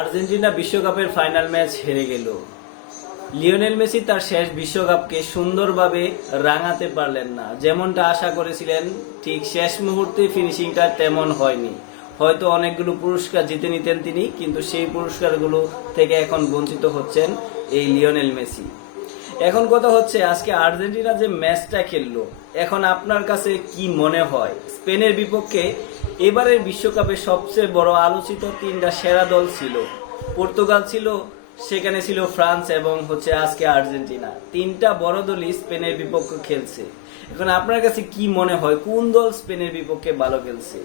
Argentina বিশ্বকাপের final match হেরে গেল। লিওনেল মেসি তার শেষ বিশ্বকাপকে সুন্দরভাবে রাঙাতে পারলেন না। যেমনটা আশা করেছিলেন ঠিক শেষ মুহূর্তে ফিনিশিংটা তেমন হয়নি। হয়তো অনেকগুলো পুরস্কার জিতে নিতেন তিনি, কিন্তু সেই পুরস্কারগুলো থেকে এখন বঞ্চিত হচ্ছেন এই লিওনেল মেসি। এখন কথা হচ্ছে, আজকে আর্জেন্টিনা যে ম্যাচটা খেললো, এখন আপনার কাছে কি মনে হয়? স্পেনের বিপক্ষে এবারের বিশ্বকাপে সবচেয়ে বড় আলোচিত তিনটা সেরা দল ছিল। পর্তুগাল ছিল, সেখানে ছিল ফ্রান্স এবং আজকে আর্জেন্টিনা। তিনটা বড় দলই স্পেনের বিপক্ষে খেলছে। এখন আপনার কাছে কি মনে হয়, কোন দল স্পেনের বিপক্ষে ভালো খেলছে?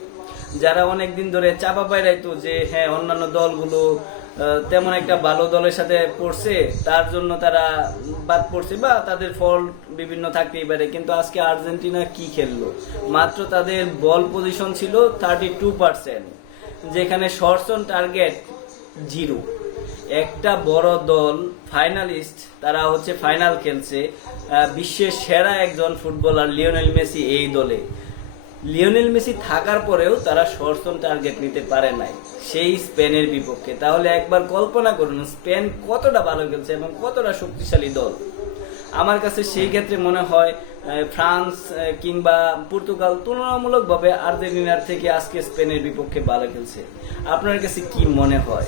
যারা অনেকদিন ধরে চাপা পাইরাইতো যে হ্যাঁ অন্যান্য দলগুলো তেমন একটা ভালো দলের সাথে পড়ছে, তার জন্য তারা বাদ পড়ছে বা তাদের ফল বিভিন্ন থাকতেই পারে, কিন্তু আজকে আর্জেন্টিনা কি খেললো? মাত্র তাদের বল পজিশন ছিল 32%, যেখানে শর্টস অন টার্গেট 0। একটা বড় দল ফাইনালিস্ট, তারা ফাইনাল খেলছে, বিশ্বের সেরা একজন ফুটবলার লিওনেল মেসি এই দলে। লিওনেল মেসি থাকার পরেও তারা শর্টস অন টার্গেট নিতে পারে নাই সেই স্পেনের বিপক্ষে। তাহলে একবার কল্পনা করুন স্পেন কতটা ভালো খেলছে এবং কতটা শক্তিশালী দল। আমার কাছে সেই ক্ষেত্রে মনে হয় ফ্রান্স কিংবা পর্তুগাল তুলনামূলকভাবে আর্জেন্টিনার থেকে আজকে স্পেনের বিপক্ষে ভালো খেলছে। আপনার কাছে কি মনে হয়?